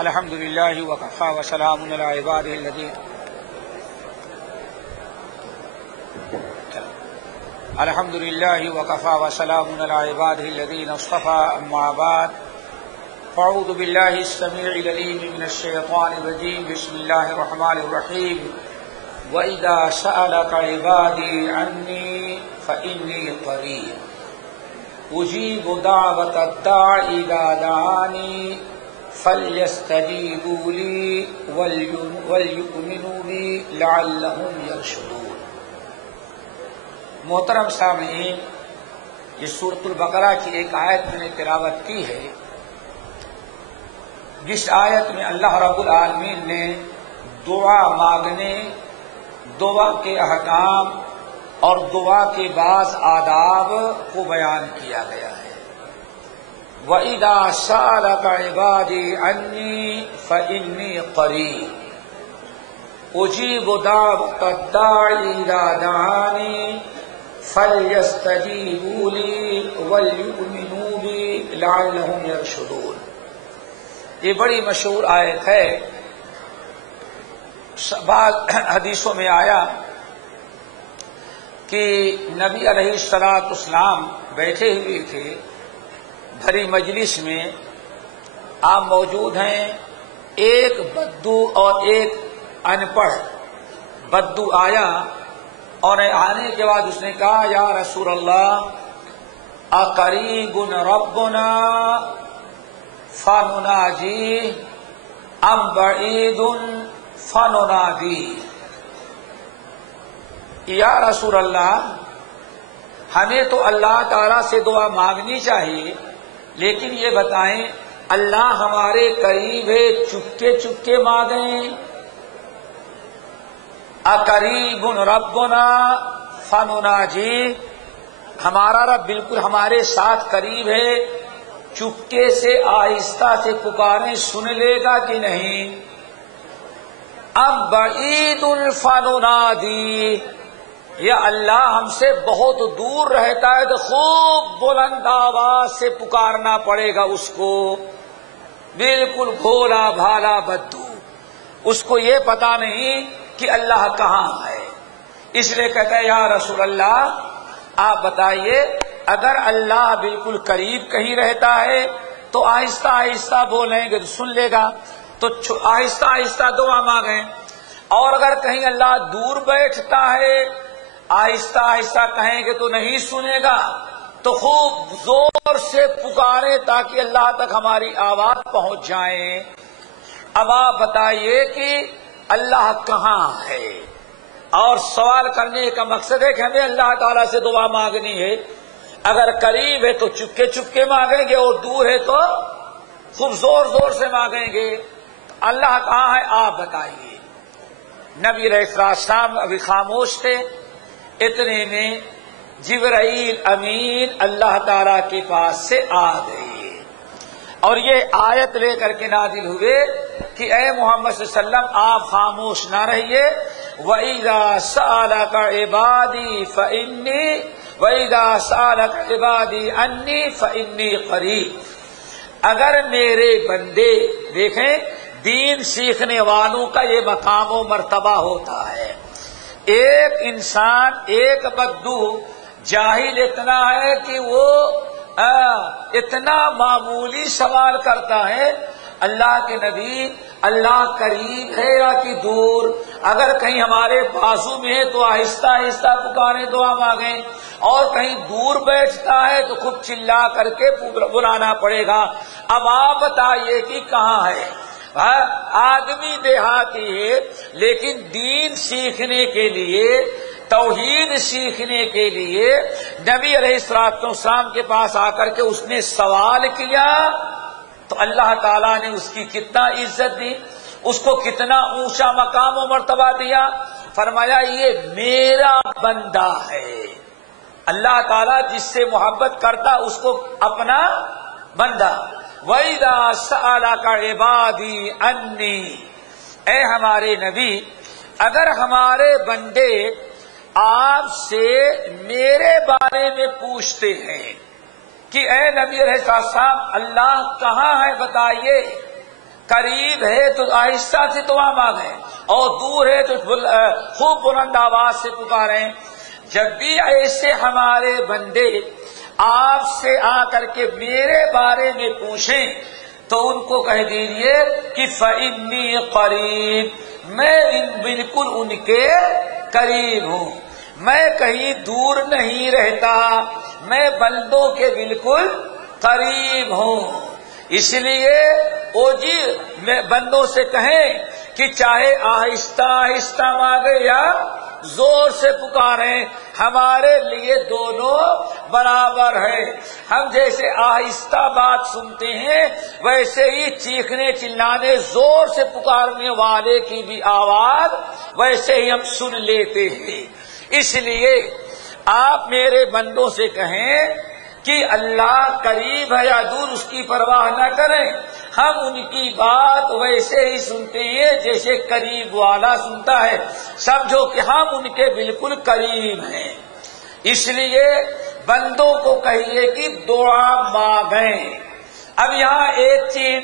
الحمد للہ وکفی وسلام علی عبادہ الذین الحمد للہ وکفی وسلام علی عبادہ الذین اصطفى اما بعد فاعوذ باللہ السمیع العلیم من الشیطان الرجیم بسم اللہ الرحمن الرحیم وَإِذَا سَأَلَكَ عِبَادِي عَنِّي فَإِنِّي قَرِيبٌ أُجِيبُ دَعْوَةَ الدَّاعِ إِذَا دَعَانِي فَلْيَسْتَجِيبُوا لِي وَلْيُؤْمِنُوا بِي لَعَلَّهُمْ يَرْشُدُونَ۔ محترم سامعین، یہ سورۃ البقرہ کی ایک آیت میں نے تلاوت کی ہے، جس آیت میں اللہ رب العالمین نے دعا مانگنے، دعا کے احکام اور دعا کے بعض آداب کو بیان کیا گیا ہے۔ وَإِذَا سَأَلَكَ عِبَادِي عَنِّي فَإِنِّي قَرِيبٌ أُجِيبُ دَعْوَةَ الدَّاعِ إِذَا دَعَانِي فَلْيَسْتَجِيبُوا لِي وَلْيُؤْمِنُوا بِي لَعَلَّهُمْ يَرْشُدُونَ۔ یہ بڑی مشہور آیت ہے۔ بعض حدیثوں میں آیا کہ نبی علیہ السلام بیٹھے ہوئے تھے بھری مجلس میں، آپ موجود ہیں، ایک بدو اور ایک ان پڑھ بدو آیا، اور آنے کے بعد اس نے کہا یا رسول اللہ اقریب ربنا فنناجی ام بعید فننادی۔ یا رسول اللہ، ہمیں تو اللہ تعالیٰ سے دعا مانگنی چاہیے، لیکن یہ بتائیں اللہ ہمارے قریب ہے، چپکے چپکے مانگیں؟ اقریب ربنا فنناجی، ہمارا رب بالکل ہمارے ساتھ قریب ہے، چپکے سے آہستہ سے پکاریں سن لے گا کہ نہیں؟ ام بعید فننادی، یا اللہ ہم سے بہت دور رہتا ہے تو خوب بلند آواز سے پکارنا پڑے گا اس کو، بالکل بھولا بھالا بدو، اس کو یہ پتا نہیں کہ اللہ کہاں ہے، اس لیے کہتا ہے یا رسول اللہ آپ بتائیے اگر اللہ بالکل قریب کہیں رہتا ہے تو آہستہ آہستہ بولیں گے تو سن لے گا، تو آہستہ آہستہ دعا مانگیں، اور اگر کہیں اللہ دور بیٹھتا ہے آہستہ آہستہ کہیں گے تو نہیں سنے گا، تو خوب زور سے پکاریں تاکہ اللہ تک ہماری آواز پہنچ جائے۔ اب آپ بتائیے کہ اللہ کہاں ہے؟ اور سوال کرنے کا مقصد ہے کہ ہمیں اللہ تعالیٰ سے دعا مانگنی ہے، اگر قریب ہے تو چپکے چپکے مانگیں گے، اور دور ہے تو خوب زور زور سے مانگیں گے۔ اللہ کہاں ہے آپ بتائیے۔ نبی علیہ السلام ابھی خاموش تھے، اتنے میں جبرائیل امین اللہ تعالیٰ کے پاس سے آ گئے، اور یہ آیت لے کر کے نازل ہوئے کہ اے محمد صلی اللہ علیہ وسلم آپ خاموش نہ رہیے۔ وَإِذَا سَأَلَكَ عِبَادِي فَإِنِّي وَإِذَا سَأَلَكَ عِبَادِي عَنِّي فَإِنِّي قَرِيبٌ، اگر میرے بندے، دیکھیں دین سیکھنے والوں کا یہ مقام و مرتبہ ہوتا ہے۔ ایک انسان، ایک بدو جاہل اتنا ہے کہ وہ اتنا معمولی سوال کرتا ہے اللہ کے نبی اللہ قریب ہے یا کہ دور؟ اگر کہیں ہمارے بازو میں ہے تو آہستہ آہستہ پکاریں دعا مانگیں، اور کہیں دور بیٹھتا ہے تو خوب چلا کر کے بلانا پڑے گا۔ اب آپ بتائیے کہ کہاں ہے؟ آدمی دیہاتی ہے، لیکن دین سیکھنے کے لیے، توحید سیکھنے کے لیے نبی علیہ السلام کے پاس آ کر کے اس نے سوال کیا تو اللہ تعالیٰ نے اس کی کتنا عزت دی، اس کو کتنا اونچا مقام و مرتبہ دیا۔ فرمایا یہ میرا بندہ ہے۔ اللہ تعالیٰ جس سے محبت کرتا اس کو اپنا بندہ۔ وَإِذَا سَأَلَكَ عِبَادِي عَنِّي، اے ہمارے نبی اگر ہمارے بندے آپ سے میرے بارے میں پوچھتے ہیں کہ اے نبی علیہ السلام اللہ کہاں ہے بتائیے، قریب ہے تو آہستہ سے دعا مانگیں، اور دور ہے تو خوب بلند آواز سے پکاریں۔ جب بھی ایسے ہمارے بندے آپ سے آ کر کے میرے بارے میں پوچھیں تو ان کو کہہ دیجئے کہ فَإِنِّي قَرِيب، میں بالکل ان کے قریب ہوں، میں کہیں دور نہیں رہتا، میں بندوں کے بالکل قریب ہوں۔ اس لیے او جی میں بندوں سے کہیں کہ چاہے آہستہ آہستہ مانگے یا زور سے پکاریں، ہمارے لیے دونوں برابر ہے۔ ہم جیسے آہستہ بات سنتے ہیں ویسے ہی چیخنے چلانے زور سے پکارنے والے کی بھی آواز ویسے ہی ہم سن لیتے ہیں۔ اس لیے آپ میرے بندوں سے کہیں کہ اللہ قریب ہے یا دور اس کی پرواہ نہ کریں، ہم ان کی بات ویسے ہی سنتے ہیں جیسے قریب والا سنتا ہے، سمجھو کہ ہم ان کے بالکل قریب ہیں۔ اس لیے بندوں کو کہیے کہ دعا مانگیں۔ اب یہاں ایک چیز،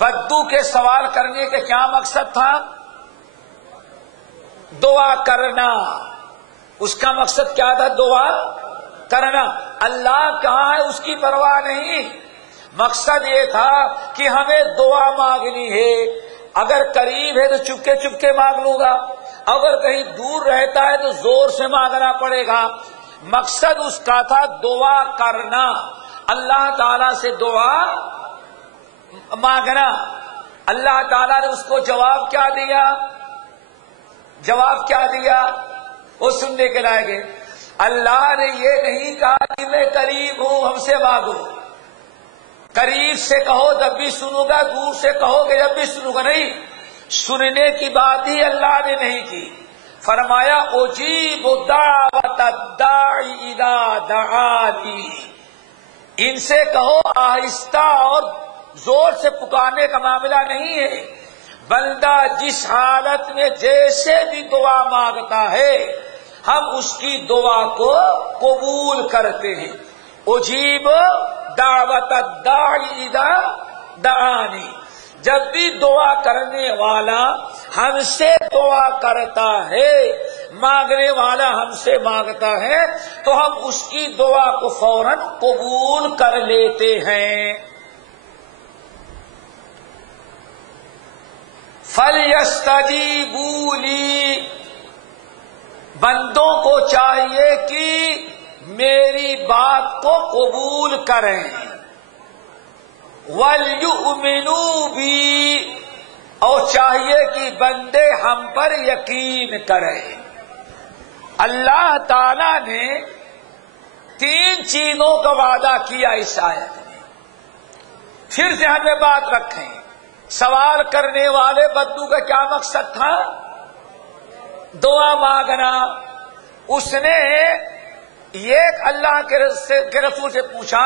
بدو کے سوال کرنے کا کیا مقصد تھا؟ دعا کرنا، اس کا مقصد کیا تھا؟ دعا کرنا۔ اللہ کہاں ہے اس کی پرواہ نہیں، مقصد یہ تھا کہ ہمیں دعا مانگنی ہے، اگر قریب ہے تو چپکے چپکے مانگ لوں گا، اگر کہیں دور رہتا ہے تو زور سے مانگنا پڑے گا۔ مقصد اس کا تھا دعا کرنا، اللہ تعالیٰ سے دعا مانگنا۔ اللہ تعالیٰ نے اس کو جواب کیا دیا؟ جواب کیا دیا؟ وہ سننے کے لائق ہے۔ اللہ نے یہ نہیں کہا کہ میں قریب ہوں ہم سے مانگو، قریب سے کہو جب بھی سنوں گا، دور سے کہو گے جب بھی سنوں گا، نہیں، سننے کی بات ہی اللہ نے نہیں کی۔ فرمایا اجیب دعوت الداعی اذا دعانی، ان سے کہو آہستہ اور زور سے پکارنے کا معاملہ نہیں ہے، بندہ جس حالت میں جیسے بھی دعا مانگتا ہے ہم اس کی دعا کو قبول کرتے ہیں۔ اجیب دعوت الداعی اذا دعانی، جب بھی دعا کرنے والا ہم سے دعا کرتا ہے، مانگنے والا ہم سے مانگتا ہے تو ہم اس کی دعا کو فوراً قبول کر لیتے ہیں۔ فَلْيَسْتَجِيبُوا لِي، بندوں کو چاہیے کہ میری بات کو قبول کریں، وَلْيُؤْمِنُوا بِي، اور چاہیے کہ بندے ہم پر یقین کریں۔ اللہ تعالی نے 3 چیزوں کا وعدہ کیا اس آیت میں، پھر ذہن میں بات رکھیں۔ سوال کرنے والے بدو کا کیا مقصد تھا؟ دعا مانگنا۔ اس نے ایک اللہ کے رسول سے پوچھا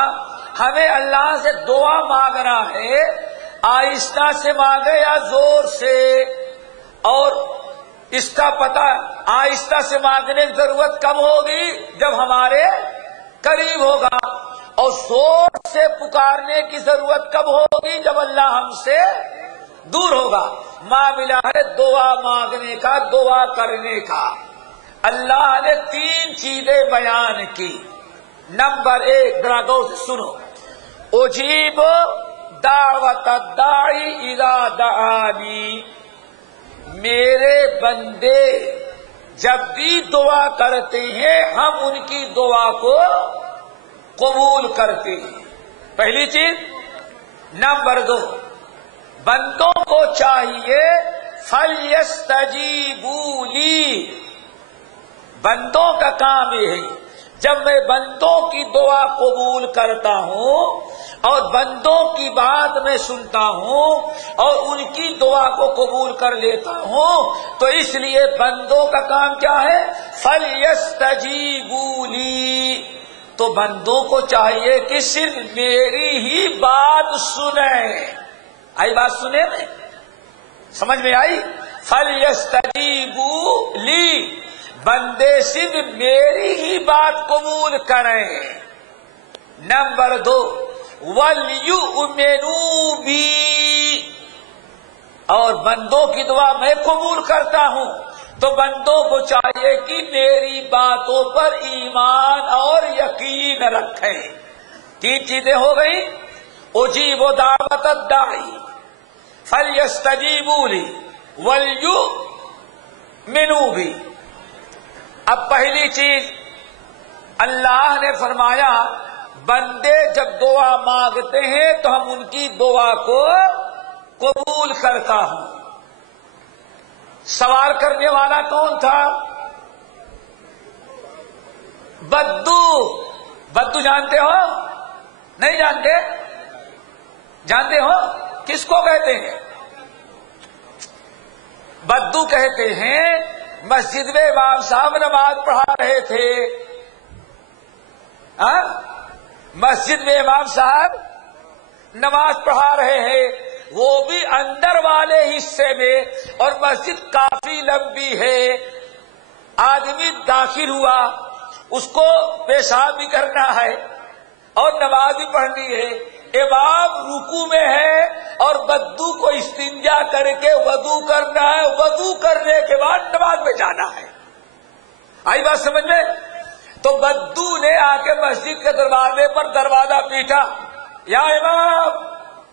ہمیں اللہ سے دعا مانگنا ہے، آہستہ سے مانگے یا زور سے؟ اور اس کا پتہ آہستہ سے مانگنے کی ضرورت کب ہوگی؟ جب ہمارے قریب ہوگا، اور زور سے پکارنے کی ضرورت کب ہوگی؟ جب اللہ ہم سے دور ہوگا۔ معاملہ ہے دعا مانگنے کا، دعا کرنے کا۔ اللہ نے 3 چیزیں بیان کی۔ نمبر 1، ذرا غور سے سنو، اجیب دعوت الداعی اذا دعانی، میرے بندے جب بھی دعا کرتے ہیں ہم ان کی دعا کو قبول کرتے ہیں، پہلی چیز۔ نمبر 2، بندوں کو چاہیے فَلْيَسْتَجِيبُوا لِي، بندوں کا کام یہ ہے جب میں بندوں کی دعا قبول کرتا ہوں اور بندوں کی بات میں سنتا ہوں اور ان کی دعا کو قبول کر لیتا ہوں، تو اس لیے بندوں کا کام کیا ہے؟ فَلْيَسْتَجِيبُوا لِي، تو بندوں کو چاہیے کہ صرف میری ہی بات سنیں۔ آئی بات سنے میں؟ سمجھ میں آئی؟ فَلْيَسْتَجِيبُوا لِي، بندے صرف میری ہی بات قبول کریں۔ نمبر 2، وَلْيُؤْمِنُوا بِي، اور بندوں کی دعا میں قبول کرتا ہوں، تو بندوں کو چاہیے کہ میری باتوں پر ایمان اور یقین رکھیں۔ 3 چیزیں ہو گئی، اجیب دعوت الداعی فلیستجیبوا لی ولیؤمنوا بی۔ اب پہلی چیز اللہ نے فرمایا بندے جب دعا مانگتے ہیں تو ہم ان کی دعا کو قبول کرتا ہوں۔ سوال کرنے والا کون تھا؟ بدو جانتے ہو؟ نہیں جانتے؟ جانتے ہو کس کو کہتے ہیں؟ بدو کہتے ہیں مسجد میں امام صاحب نماز پڑھا رہے تھے، مسجد میں امام صاحب نماز پڑھا رہے ہیں، وہ بھی اندر والے حصے میں، اور مسجد کافی لمبی ہے، آدمی داخل ہوا، اس کو پیشاب بھی کرنا ہے اور نماز بھی پڑھنی ہے، امام رکوع میں ہے اور بدو کو استنجا کر کے وضو کرنا ہے، وضو کرنے کے بعد نماز میں جانا ہے۔ آئی بات سمجھ میں؟ تو بدو نے آ کے مسجد کے دروازے پر دروازہ پیٹا، یا امام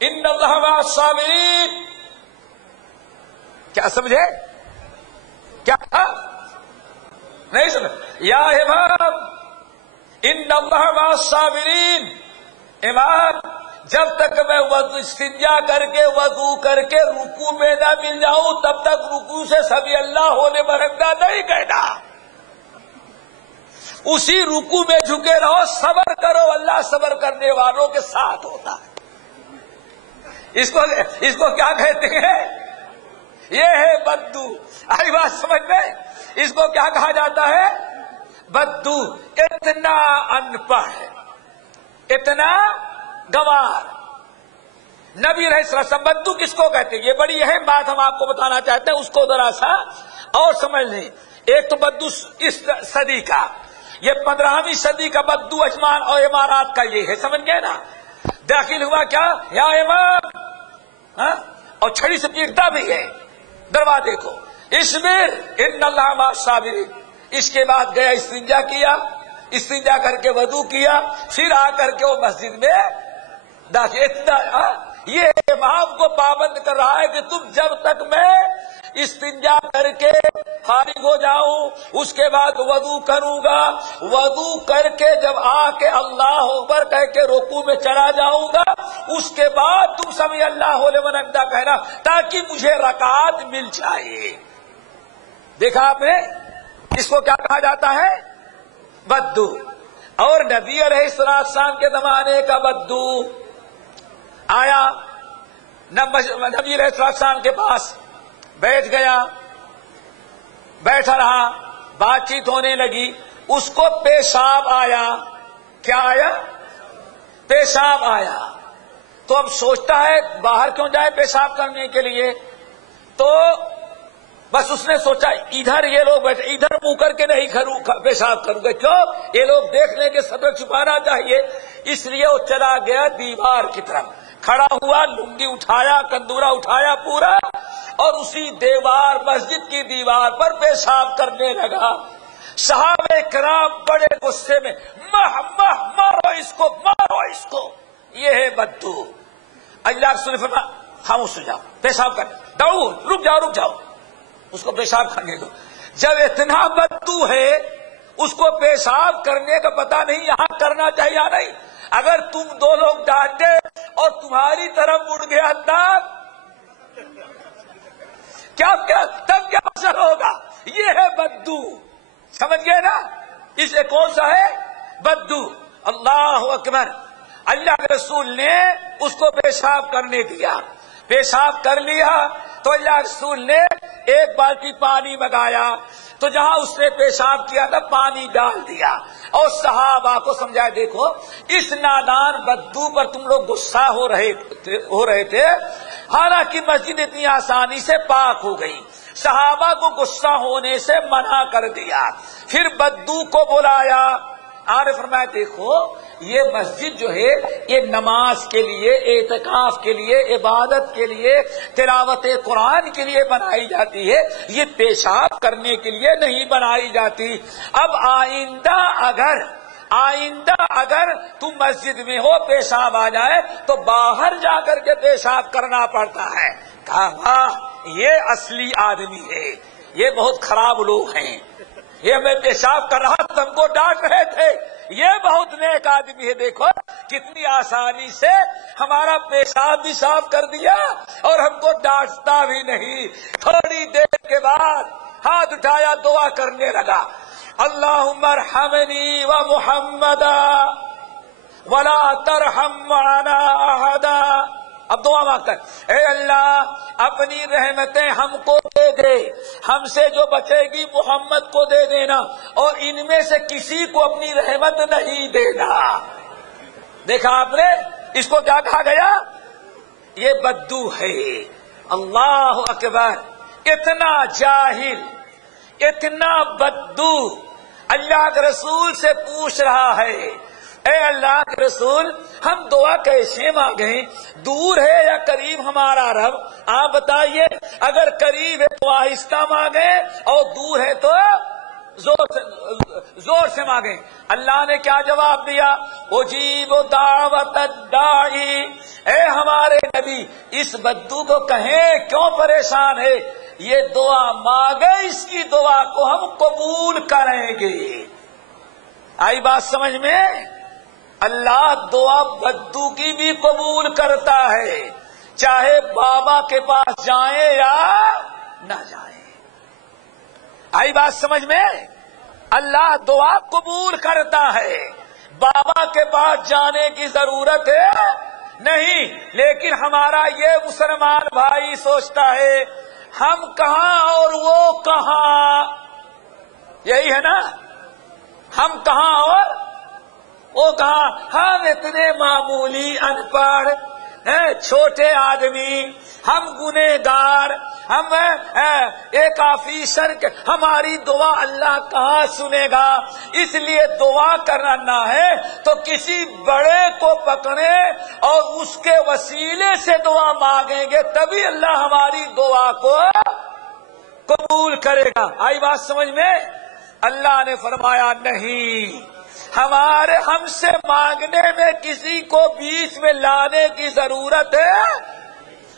ان اللہ مع الصابرین۔ کیا سمجھے؟ کیا تھا؟ نہیں سمجھ؟ یا امام ان اللہ مع الصابرین، امام جب تک میں وضو استنجا کر کے وضو کر کے رکوع میں نہ مل جاؤں تب تک رکوع سے سبحان اللہ ہونے مرندہ نہیں کہنا، اسی رکوع میں جھکے رہو، صبر کرو، اللہ صبر کرنے والوں کے ساتھ ہوتا ہے۔ اس کو کیا کہتے ہیں؟ یہ ہے بدو۔ آئی بات سمجھ میں؟ اس کو کیا کہا جاتا ہے؟ بدو۔ اتنا ان پڑھ، اتنا گوار۔ نبی علیہ السلام بدو کس کو کہتے ہیں؟ یہ بڑی اہم بات ہم آپ کو بتانا چاہتے ہیں، اس کو ذرا سا اور سمجھ لیں۔ ایک تو بدو اس صدی کا، یہ 15ویں صدی کا بدو اجمان اور امارات کا یہ ہے، سمجھ گئے نا؟ داخل ہوا کیا؟ یا امام، اور چھڑی سے پیٹتا بھی ہے دروازے کو، اصبر ان اللہ مع الصابرین۔ اس کے بعد گیا استنجا کیا، استنجا کر کے وضو کیا، پھر آ کر کے وہ مسجد میں داخل۔ اتنا یہ امام کو پابند کر رہا ہے کہ تم جب تک میں استنجا کر کے فارغ ہو جاؤں اس کے بعد وضو کروں گا، وضو کر کے جب آ کے اللہ اکبر کہہ کے رکوع میں چلا جاؤں گا، اس کے بعد تم سمیع اللہ لمن حمدہ کہنا تاکہ مجھے رکعات مل جائے۔ دیکھا آپ نے؟ اس کو کیا کہا جاتا ہے؟ بدو۔ اور نبی علیہ السلام کے زمانے کا بدو آیا، نبی علیہ السلام کے پاس بیٹھ گیا، بیٹھا رہا، بات چیت ہونے لگی، اس کو پیشاب آیا۔ کیا آیا؟ پیشاب آیا۔ تو اب سوچتا ہے باہر کیوں جائے پیشاب کرنے کے لیے، تو بس اس نے سوچا ادھر یہ لوگ بیٹھے، ادھر منہ کر کے نہیں پیشاب کروں گا، کیوں؟ یہ لوگ دیکھ لیں کہ صدر چھپانا چاہیے، اس لیے وہ چلا گیا دیوار کی طرف، کھڑا ہوا، لنگی اٹھایا، کندورا اٹھایا پورا، اور اسی دیوار، مسجد کی دیوار پر پیشاب کرنے لگا۔ صحابہ کرام بڑے غصے میں، مارو اس کو، مارو اس کو، یہ ہے بدو۔ اللہ رسول نے فرمایا خاموش ہو جاؤ، پیشاب کرنے دو، رک جاؤ، اس کو پیشاب کرنے دو۔ جب اتنا بدو ہے اس کو پیشاب کرنے کا پتہ نہیں یہاں کرنا چاہیے یا نہیں، اگر تم دو لوگ ڈانٹے اور تمہاری طرف مڑ گیا انداز، تب کیا اثر ہوگا؟ یہ ہے بدو، سمجھ گئے نا؟ اسے کون سا ہے؟ بدو۔ اللہ اکبر۔ اللہ کے رسول نے اس کو پیشاب کرنے دیا، پیشاب کر لیا تو اللہ رسول نے ایک بالٹی پانی منگایا، تو جہاں اس نے پیشاب کیا تھا پانی ڈال دیا، اور صحابہ کو سمجھایا دیکھو اس نادان بدو پر تم لوگ غصہ ہو رہے تھے، حالانکہ مسجد اتنی آسانی سے پاک ہو گئی، صحابہ کو غصہ ہونے سے منع کر دیا، پھر بدو کو بلایا، آپ نے فرمایا دیکھو یہ مسجد جو ہے یہ نماز کے لیے، اعتکاف کے لیے، عبادت کے لیے، تلاوت قرآن کے لیے بنائی جاتی ہے، یہ پیشاب کرنے کے لیے نہیں بنائی جاتی۔ اب آئندہ اگر تم مسجد میں ہو، پیشاب آ جائے تو باہر جا کر کے پیشاب کرنا پڑتا ہے۔ کہا واہ، یہ اصلی آدمی ہے، یہ بہت خراب لوگ ہیں، یہ میں پیشاب کر رہا تم کو ڈانٹ رہے تھے، یہ بہت نیک آدمی ہے، دیکھو کتنی آسانی سے ہمارا پیشاب بھی صاف کر دیا اور ہم کو ڈانٹتا بھی نہیں۔ تھوڑی دیر کے بعد ہاتھ اٹھایا، دعا کرنے لگا، اللہم ارحمنی و محمدا ولا ترحم معنا احدا۔ اب دعا مانگتا ہے، اے اللہ اپنی رحمتیں ہم کو دے دے، ہم سے جو بچے گی محمد کو دے دینا، اور ان میں سے کسی کو اپنی رحمت نہیں دینا۔ دیکھا آپ نے اس کو کیا کہا گیا؟ یہ بدو ہے۔ اللہ اکبر، اتنا جاہل، اتنا بدو اللہ کے رسول سے پوچھ رہا ہے، اے اللہ کے رسول ہم دعا کیسے مانگیں؟ دور ہے یا قریب ہمارا رب؟ آپ بتائیے، اگر قریب ہے تو آہستہ مانگیں اور دور ہے تو زور سے مانگیں۔ اللہ نے کیا جواب دیا؟ اجیب دعوت الداعی، اے ہمارے نبی اس بدو کو کہیں کیوں پریشان ہے، یہ دعا مانگے، اس کی دعا کو ہم قبول کریں گے۔ آئی بات سمجھ میں؟ اللہ دعا بدو کی بھی قبول کرتا ہے، چاہے بابا کے پاس جائیں یا نہ جائیں۔ آئی بات سمجھ میں؟ اللہ دعا قبول کرتا ہے، بابا کے پاس جانے کی ضرورت ہے نہیں۔ لیکن ہمارا یہ مسلمان بھائی سوچتا ہے ہم کہاں اور وہ کہاں، یہی ہے نا، ہم کہاں اور وہ کہاں، ہم اتنے معمولی ان پڑھ چھوٹے آدمی، ہم گنہگار، ہم ایک آفیسر، ہماری دعا اللہ کہاں سنے گا؟ اس لیے دعا کرنا ہے تو کسی بڑے کو پکڑے اور اس کے وسیلے سے دعا مانگیں گے، تبھی اللہ ہماری دعا کو قبول کرے گا۔ آئی بات سمجھ میں؟ اللہ نے فرمایا نہیں، ہم سے مانگنے میں کسی کو بیچ میں لانے کی ضرورت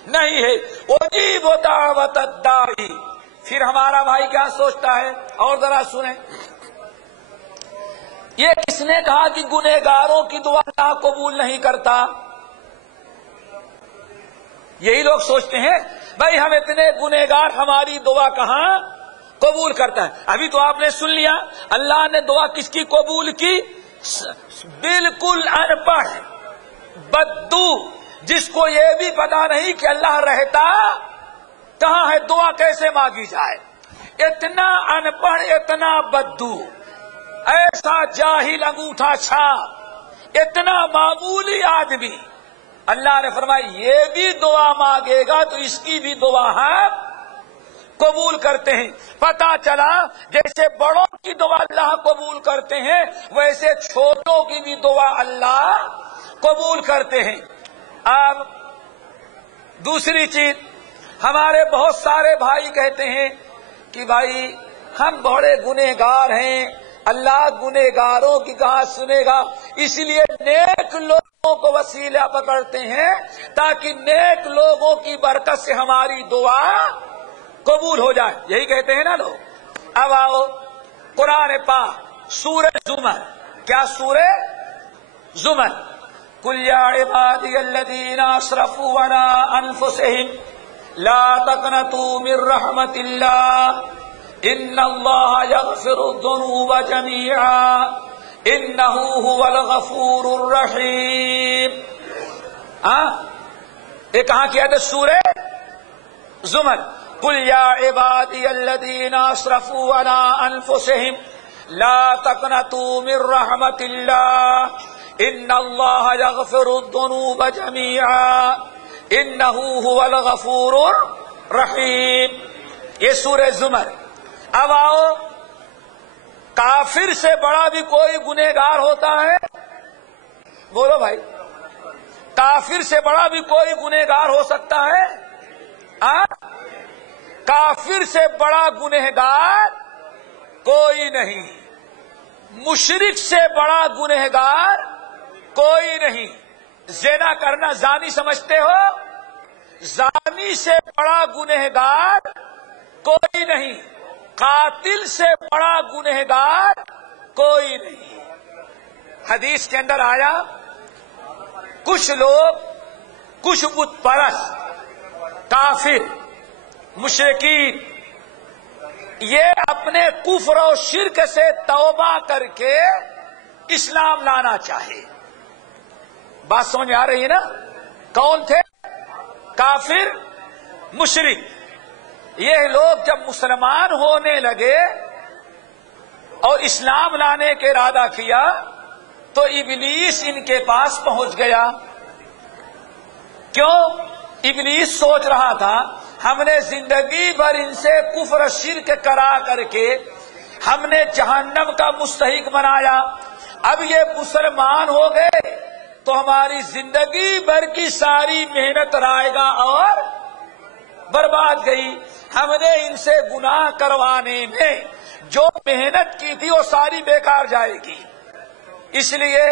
نہیں ہے۔ اجیب دعوت الداعی۔ پھر ہمارا بھائی کیا سوچتا ہے؟ اور ذرا سنیں، یہ کس نے کہا کہ گنہگاروں کی دعا اللہ قبول نہیں کرتا؟ یہی لوگ سوچتے ہیں بھائی ہم اتنے گنہگار، ہماری دعا کہاں قبول کرتا ہے؟ ابھی تو آپ نے سن لیا، اللہ نے دعا کس کی قبول کی؟ بالکل ان پڑھ بدو، جس کو یہ بھی پتا نہیں کہ اللہ رہتا کہاں ہے، دعا کیسے مانگی جائے، اتنا ان پڑھ، اتنا بدو، ایسا جاہل انگوٹھا چھاپ، اتنا معمولی آدمی، اللہ نے فرمایا یہ بھی دعا مانگے گا تو اس کی بھی دعا ہم قبول کرتے ہیں۔ پتا چلا جیسے بڑوں کی دعا اللہ قبول کرتے ہیں، ویسے چھوٹوں کی بھی دعا اللہ قبول کرتے ہیں۔ اب دوسری چیز، ہمارے بہت سارے بھائی کہتے ہیں کہ بھائی ہم بڑے گنہگار ہیں، اللہ گنہگاروں کی کہاں سنے گا، اس لیے نیک لوگوں کو وسیلہ پکڑتے ہیں تاکہ نیک لوگوں کی برکت سے ہماری دعا قبول ہو جائے، یہی کہتے ہیں نا لوگ۔ اب آؤ قرآن پاک سورہ زمر، کیا سورہ زمر، قل یا عبادی الذین اسرفوا علی انفسہم لا تقنطوا من رحمت اللہ ان اللہ یغفر الذنوب جميعا انہ هو الغفور الرحیم۔ یہ کہاں کیا تھا؟ سورہ زمر، قل یا عبادی الذین اسرفوا علی انفسہم لا تقنطوا من رحمت اللہ ان اللہ یغفر الذنوب جميعا انہ هو الغفور الرحیم۔ یہ سورہ زمر۔ اب آؤ، کافر سے بڑا بھی کوئی گنہگار ہوتا ہے؟ بولو بھائی، کافر سے بڑا بھی کوئی گنہگار ہو سکتا ہے؟ کافر سے بڑا گنہگار کوئی نہیں، مشرک سے بڑا گنہگار کوئی نہیں۔ زنا کرنا زانی سمجھتے ہو؟ زانی سے بڑا گنہگار کوئی نہیں، قاتل سے بڑا گنہگار کوئی نہیں۔ حدیث کے اندر آیا، کچھ لوگ، کچھ بت پرست کافر مشرکین، یہ اپنے کفر و شرک سے توبہ کر کے اسلام لانا چاہے۔ بات سمجھ میں آ رہی ہے نا؟ کون تھے؟ کافر مشرک۔ یہ لوگ جب مسلمان ہونے لگے اور اسلام لانے کے ارادہ کیا تو ابلیس ان کے پاس پہنچ گیا۔ کیوں؟ ابلیس سوچ رہا تھا ہم نے زندگی بھر ان سے کفر شرک کرا کر کے ہم نے جہنم کا مستحق بنایا، اب یہ مسلمان ہو گئے تو ہماری زندگی بھر کی ساری محنت رائے گا اور برباد گئی۔ ہم نے ان سے گناہ کروانے میں جو محنت کی تھی وہ ساری بیکار جائے گی۔ اس لیے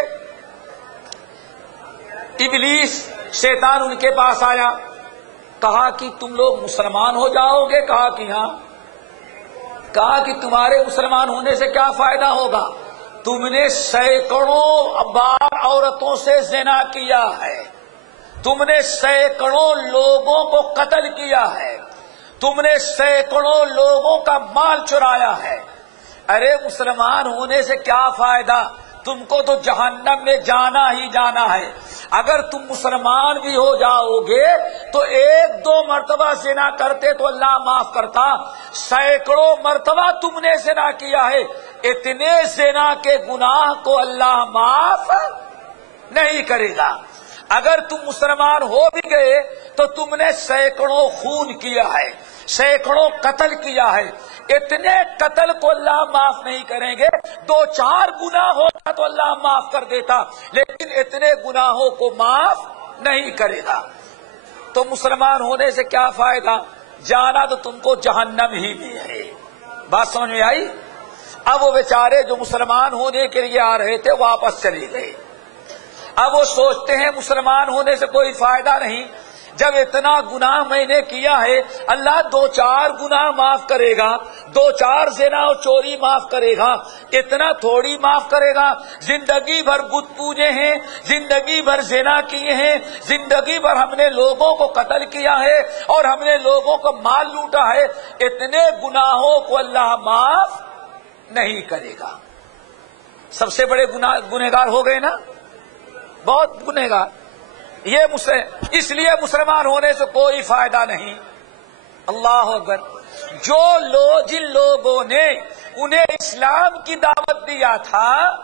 ابلیس شیطان ان کے پاس آیا، کہا کہ تم لوگ مسلمان ہو جاؤ گے؟ کہا کہ ہاں۔ کہا کہ تمہارے مسلمان ہونے سے کیا فائدہ ہوگا؟ تم نے سینکڑوں بار عورتوں سے زنا کیا ہے، تم نے سینکڑوں لوگوں کو قتل کیا ہے، تم نے سینکڑوں لوگوں کا مال چرایا ہے۔ ارے مسلمان ہونے سے کیا فائدہ؟ تم کو تو جہنم میں جانا ہی جانا ہے۔ اگر تم مسلمان بھی ہو جاؤ گے تو ایک دو مرتبہ زنا کرتے تو اللہ معاف کرتا، سینکڑوں مرتبہ تم نے زنا کیا ہے، اتنے زنا کے گناہ کو اللہ معاف نہیں کرے گا۔ اگر تم مسلمان ہو بھی گئے تو تم نے سینکڑوں خون کیا ہے، سینکڑوں قتل کیا ہے، اتنے قتل کو اللہ معاف نہیں کریں گے۔ دو چار گناہ ہوتا تو اللہ معاف کر دیتا، لیکن اتنے گناہوں کو معاف نہیں کرے گا۔ تو مسلمان ہونے سے کیا فائدہ؟ جانا تو تم کو جہنم ہی میں ہے۔ بات سمجھ میں آئی؟ اب وہ بیچارے جو مسلمان ہونے کے لیے آ رہے تھے واپس چلے گئے۔ اب وہ سوچتے ہیں مسلمان ہونے سے کوئی فائدہ نہیں، جب اتنا گناہ میں نے کیا ہے اللہ دو چار گناہ معاف کرے گا، دو چار زنا اور چوری معاف کرے گا، اتنا تھوڑی معاف کرے گا۔ زندگی بھر بت پوجے ہیں، زندگی بھر زنا کیے ہیں، زندگی بھر ہم نے لوگوں کو قتل کیا ہے اور ہم نے لوگوں کو مال لوٹا ہے، اتنے گناہوں کو اللہ معاف نہیں کرے گا۔ سب سے بڑے گنہگار ہو گئے نا، بہت گنہگار۔ اس لیے مسلمان ہونے سے کوئی فائدہ نہیں۔ اللہ اکبر۔ جن لوگوں نے انہیں اسلام کی دعوت دیا تھا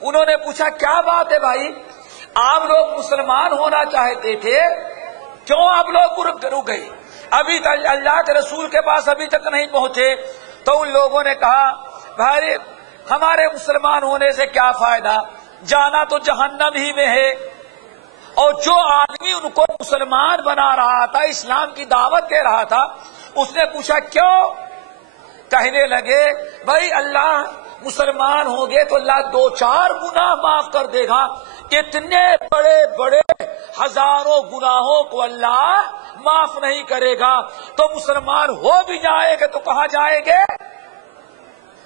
انہوں نے پوچھا کیا بات ہے بھائی، آپ لوگ مسلمان ہونا چاہتے تھے، کیوں آپ لوگ رک گئے؟ ابھی تک اللہ کے رسول کے پاس ابھی تک نہیں پہنچے؟ تو ان لوگوں نے کہا بھائی ہمارے مسلمان ہونے سے کیا فائدہ، جانا تو جہنم ہی میں ہے۔ اور جو آدمی ان کو مسلمان بنا رہا تھا، اسلام کی دعوت دے رہا تھا، اس نے پوچھا کیوں؟ کہنے لگے بھائی اللہ مسلمان ہو گئے تو اللہ دو چار گناہ معاف کر دے گا، اتنے بڑے بڑے ہزاروں گناہوں کو اللہ معاف نہیں کرے گا، تو مسلمان ہو بھی جائے گے تو کہاں جائیں گے؟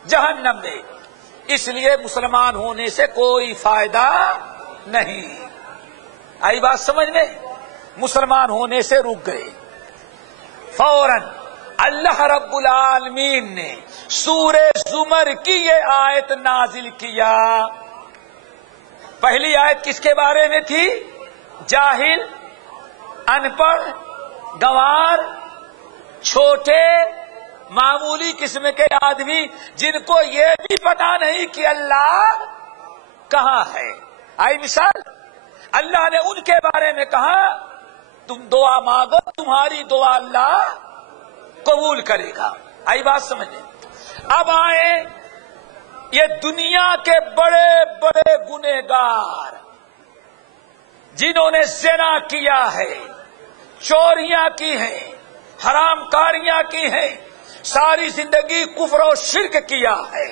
جہنم میں۔ اس لیے مسلمان ہونے سے کوئی فائدہ نہیں۔ آئی بات سمجھ میں؟ مسلمان ہونے سے رک گئے۔ فوراً اللہ رب العالمین نے سورہ زمر کی یہ آیت نازل کیا۔ پہلی آیت کس کے بارے میں تھی؟ جاہل، ان پڑھ، گنوار، چھوٹے معمولی قسم کے آدمی جن کو یہ بھی پتا نہیں کہ اللہ کہاں ہے۔ آئی مثال؟ اللہ نے ان کے بارے میں کہا تم دعا مانگو، تمہاری دعا اللہ قبول کرے گا۔ آئی بات سمجھیں؟ اب آئے یہ دنیا کے بڑے بڑے گنہگار جنہوں نے زنا کیا ہے، چوریاں کی ہیں، حرام کاریاں کی ہیں، ساری زندگی کفر و شرک کیا ہے،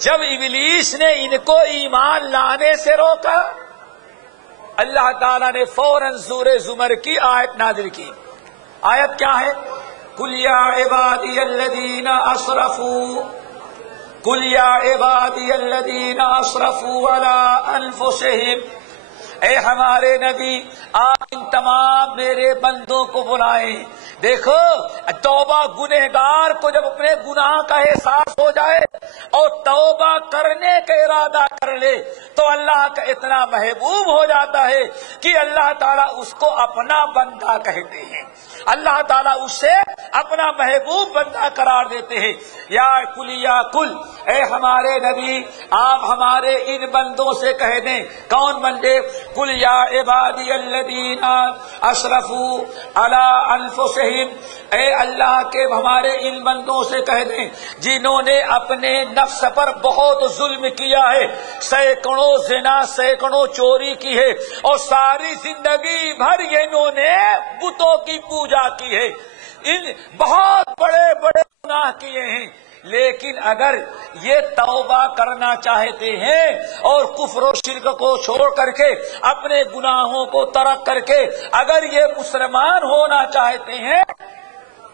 جب ابلیس نے ان کو ایمان لانے سے روکا، اللہ تعالیٰ نے فوراً سورہ زمر کی آیت نازل کی۔ آیت کیا ہے؟ قُلْ يَا عِبَادِيَ الَّذِينَ أَسْرَفُوا قُلْ يَا عِبَادِيَ الَّذِينَ أَسْرَفُوا عَلَىٰ أَنفُسِهِمْ، اے ہمارے نبی آپ ان تمام میرے بندوں کو بلائیں۔ دیکھو توبہ گنہگار کو جب اپنے گناہ کا احساس ہو جائے اور توبہ کرنے کا ارادہ کر لے تو اللہ کا اتنا محبوب ہو جاتا ہے کہ اللہ تعالیٰ اس کو اپنا بندہ کہتے ہیں، اللہ تعالیٰ اسے اپنا محبوب بندہ قرار دیتے ہیں۔ یا کل اے ہمارے نبی آپ ہمارے ان بندوں سے کہہ دیں، کون بندے؟ قل یا عبادی الذین اسرفوا علی انفسہم، اے اللہ کے ہمارے ان بندوں سے کہہ دیں جنہوں نے اپنے نفس پر بہت ظلم کیا ہے، سینکڑوں زنا سینکڑوں چوری کی ہے اور ساری زندگی بھر انہوں نے بتوں کی پوجا کی ہے، ان بہت بڑے بڑے گناہ کیے ہیں، لیکن اگر یہ توبہ کرنا چاہتے ہیں اور کفر و شرک کو چھوڑ کر کے اپنے گناہوں کو ترک کر کے اگر یہ مسلمان ہونا چاہتے ہیں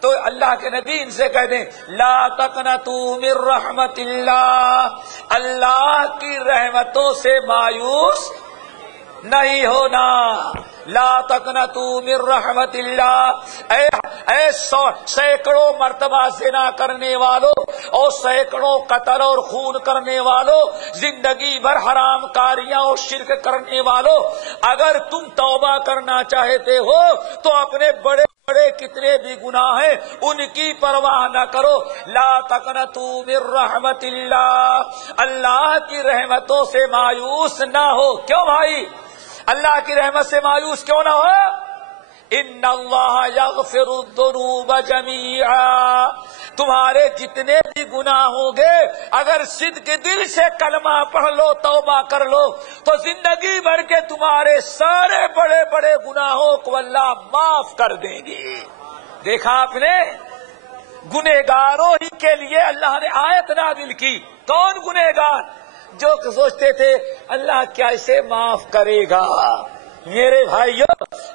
تو اللہ کے نبی ان سے کہہ دیں لا تقنطوا من رحمت اللہ، اللہ کی رحمتوں سے مایوس نہیں ہونا۔ لا تقنطوا من رحمت اللہ، اے سینکڑوں مرتبہ زنا کرنے والوں اور سینکڑوں قتل اور خون کرنے والوں، زندگی بھر حرام کاریاں اور شرک کرنے والوں، اگر تم توبہ کرنا چاہتے ہو تو اپنے بڑے بڑے کتنے بھی گناہ ہیں ان کی پرواہ نہ کرو۔ لا تقنطوا من رحمت اللہ، اللہ کی رحمتوں سے مایوس نہ ہو۔ کیوں بھائی اللہ کی رحمت سے مایوس کیوں نہ ہو؟ ان اللہ یغفر الذنوب جمیعا، تمہارے جتنے بھی گناہ ہوں گے اگر صدق دل سے کلمہ پڑھ لو توبہ کر لو تو زندگی بھر کے تمہارے سارے بڑے بڑے گناہوں کو اللہ معاف کر دیں گے۔ دیکھا آپ نے، گنہگاروں ہی کے لیے اللہ نے آیت نازل کی۔ کون گنہگار؟ جو سوچتے تھے اللہ کیسے معاف کرے گا۔ میرے بھائیو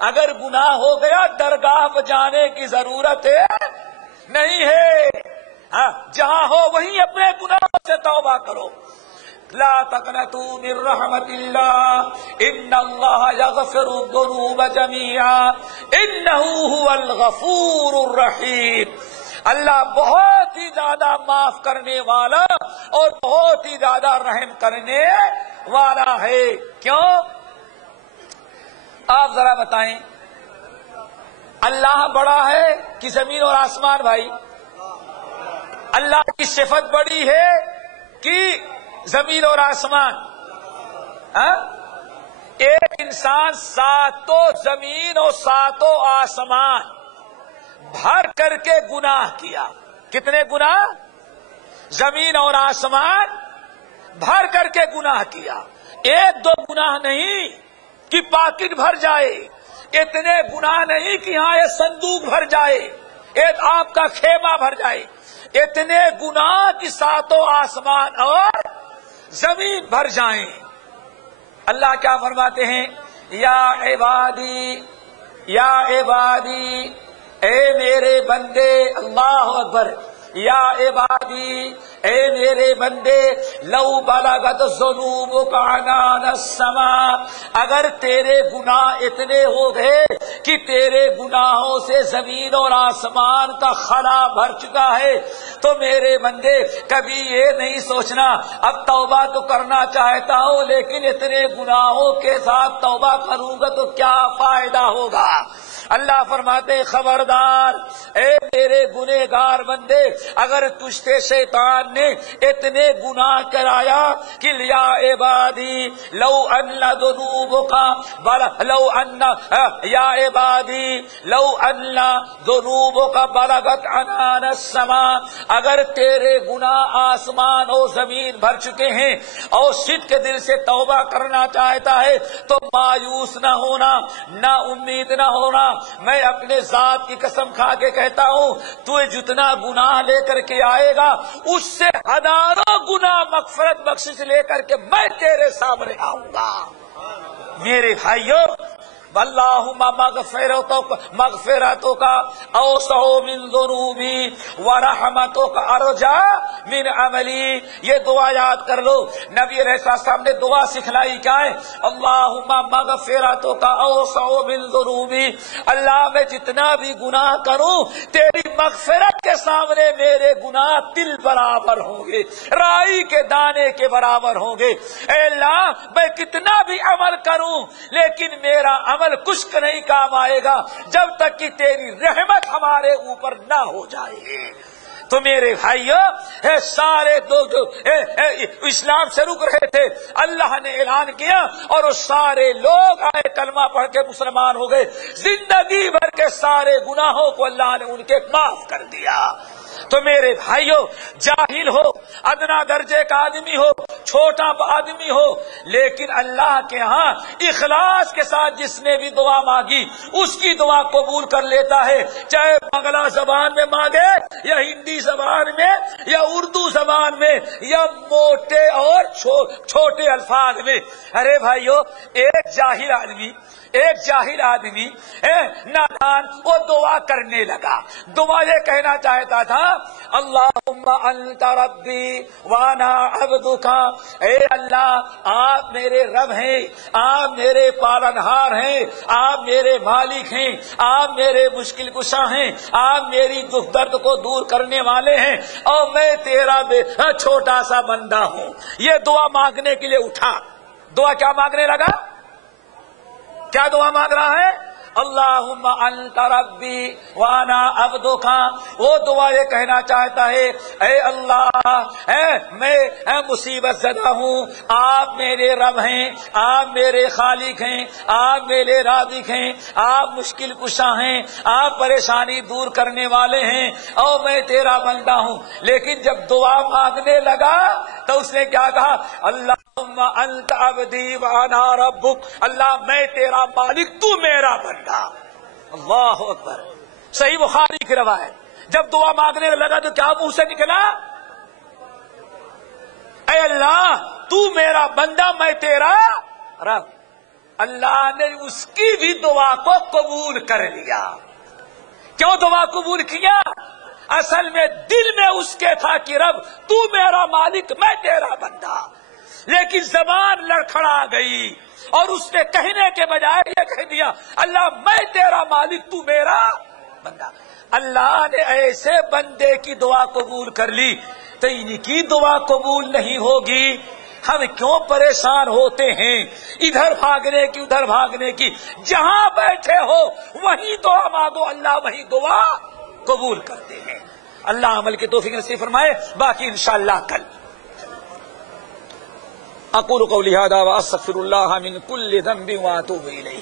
اگر گناہ ہو گیا درگاہ پہ جانے کی ضرورت ہے نہیں ہے، جہاں ہو وہیں اپنے گناہوں سے توبہ کرو۔ لا تقنطوا من رحمت اللہ ان اللہ یغفر الذنوب جمیعا انہ هو الغفور الرحیم، اللہ بہت ہی زیادہ معاف کرنے والا اور بہت ہی زیادہ رحم کرنے والا ہے۔ کیوں؟ آپ ذرا بتائیں اللہ بڑا ہے کہ زمین اور آسمان؟ بھائی اللہ کی صفت بڑی ہے کہ زمین اور آسمان؟ ایک انسان ساتوں زمین اور ساتوں آسمان بھر کر کے گناہ کیا۔ کتنے گناہ؟ زمین اور آسمان بھر کر کے گناہ کیا، ایک دو گناہ نہیں کہ پاکٹ بھر جائے، اتنے گناہ نہیں کہ یہاں یہ صندوق بھر جائے، ایک آپ کا خیمہ بھر جائے، اتنے گناہ کہ ساتوں آسمان اور زمین بھر جائیں۔ اللہ کیا فرماتے ہیں؟ یا عبادی، یا عبادی، اے میرے بندے، اللہ اکبر، یا عبادی، اے میرے بندے، لو بلغت ذنوبک عنان السماء، اگر تیرے گناہ اتنے ہو گئے کہ تیرے گناہوں سے زمین اور آسمان کا خلا بھر چکا ہے تو میرے بندے کبھی یہ نہیں سوچنا اب توبہ تو کرنا چاہتا ہوں لیکن اتنے گناہوں کے ساتھ توبہ کروں گا تو کیا فائدہ ہوگا، اللہ فرماتے ہیں خبردار اے میرے گنہگار بندے، اگر تجھ سے شیطان نے اتنے گناہ کرایا کہ یا عبادی لو ان ذنوبک لو ان یا عبادی لو ان ذنوبک بلغت عنان السماء، اگر تیرے گناہ آسمان اور زمین بھر چکے ہیں اور صدق دل سے توبہ کرنا چاہتا ہے تو مایوس نہ ہونا، نہ امید نہ ہونا۔ میں اپنے ذات کی قسم کھا کے کہتا ہوں تو جتنا گناہ لے کر کے آئے گا اس سے ہزاروں گناہ مغفرت بخشش لے کر کے میں تیرے سامنے آؤں گا۔ میرے بھائیو، اللہم مغفرتک اوسع من ذنوبی ورحمتک ارجا من عملی، یہ دعا یاد کر لو۔ نبی علیہ السلام نے دعا سکھلائی کیا ہے؟ اللہم مغفرتک اوسع من ذنوبی، اللہ میں جتنا بھی گناہ کروں تیری مغفرت کے سامنے میرے گناہ تل برابر ہوں گے، رائی کے دانے کے برابر ہوں گے۔ اے اللہ میں کتنا بھی عمل کروں لیکن میرا عمل کچھ نہیں کام آئے گا جب تک کہ تیری رحمت ہمارے اوپر نہ ہو جائے۔ تو میرے بھائیو، سارے اسلام سے رک رہے تھے، اللہ نے اعلان کیا اور وہ سارے لوگ آئے، کلمہ پڑھ کے مسلمان ہو گئے، زندگی بھر کے سارے گناہوں کو اللہ نے ان کے معاف کر دیا۔ تو میرے بھائیو، جاہل ہو، ادنا درجے کا آدمی ہو، چھوٹا آدمی ہو، لیکن اللہ کے ہاں اخلاص کے ساتھ جس نے بھی دعا مانگی اس کی دعا قبول کر لیتا ہے، چاہے بنگلہ زبان میں مانگے یا ہندی زبان میں یا اردو زبان میں یا موٹے اور چھوٹے الفاظ میں۔ ارے بھائیو، ایک جاہل آدمی نادان وہ دعا کرنے لگا، دعا یہ کہنا چاہتا تھا اللہم انت ربی وانا عبدک، اے اللہ آپ میرے رب ہیں، آپ میرے پالنہار ہیں، آپ میرے مالک ہیں، آپ میرے مشکل کشا ہیں، آپ میری دکھ درد کو دور کرنے والے ہیں اور میں تیرا چھوٹا سا بندہ ہوں۔ یہ دعا مانگنے کے لیے اٹھا، دعا کیا مانگنے لگا؟ کیا دعا مانگ رہا ہے؟ اللہم انت ربی وانا عبدک، وہ دعا یہ کہنا چاہتا ہے اے اللہ میں مصیبت زدہ ہوں، آپ میرے رب ہیں، آپ میرے خالق ہیں، آپ میرے رازق ہیں، آپ مشکل کشا ہیں، آپ پریشانی دور کرنے والے ہیں اور میں تیرا بندہ ہوں۔ لیکن جب دعا مانگنے لگا تو اس نے کیا کہا؟ اللہم انت عبدی وانا ربک، اللہ میں تیرا مالک تو میرا بندہ۔ اللہ اکبر، صحیح بخاری کی روایت۔ جب دعا مانگنے لگا تو کیا منہ سے نکلا؟ اے اللہ تو میرا بندہ میں تیرا رب۔ اللہ نے اس کی بھی دعا کو قبول کر لیا۔ کیوں دعا قبول کیا؟ اصل میں دل میں اس کے تھا کہ رب تو میرا مالک میں تیرا بندہ، لیکن زبان لڑکھڑا گئی اور اس نے کہنے کے بجائے یہ کہہ دیا اللہ میں تیرا مالک تو میرا بندہ۔ اللہ نے ایسے بندے کی دعا قبول کر لی تو ان کی دعا قبول نہیں ہوگی؟ ہم کیوں پریشان ہوتے ہیں ادھر بھاگنے کی ادھر بھاگنے کی؟ جہاں بیٹھے ہو وہیں دعا مانگو، اللہ وہیں دعا قبول کرتے ہیں۔ اللہ عمل کی توفیق نصیب فرمائے، باقی انشاءاللہ کل۔ اقول قولی ھذا واستغفر اللہ من کل ذنب واتوب الیہ۔